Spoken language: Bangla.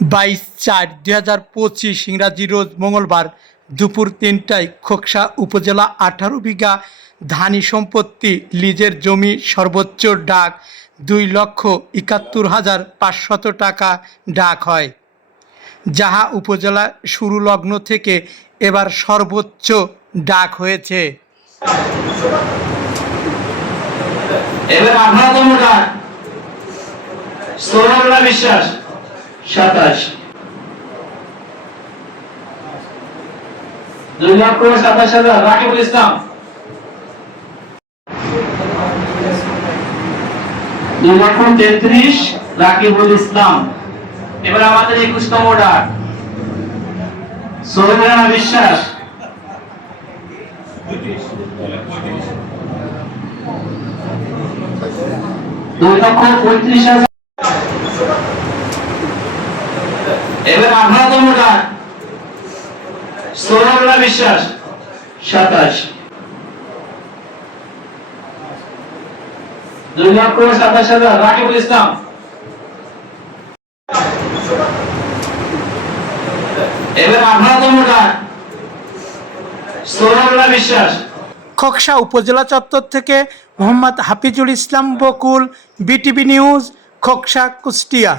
22/4/2025 ইংরাজি রোজ মঙ্গলবার দুপুর ৩টায় খোকসা উপজেলা ১৮ বিঘা ধানি সম্পত্তি লিজের জমি সর্বোচ্চ ডাক ২,৭১,৫০০ টাকা ডাক হয়, যাহা উপজেলা শুরু লগ্ন থেকে এবার সর্বোচ্চ ডাক হয়েছে। এবার ১৮তম ডাক সোহরাব বিশ্বাস ২৭, ২,২৭,০০০ রাকিবুল ইসলাম, ২,৩৩,০০০ রাকিবুল ইসলাম। এবার আমাদের ২১তম ডাক সোহরাব বিশ্বাস ২,৩৫,০০০। এবার ১৮তম ডাক সোহরাব বিশ্বাস ২৭, ২,২৭,০০০ রাকিবুল ইসলাম, এবার ১৮তম ডাক সোহরাব বিশ্বাস। খোকসা উপজেলা চত্বর থেকে মোহাম্মদ হাফিজুল ইসলাম বকুল, বিটিভি নিউজ, খোকসা, কুষ্টিয়া।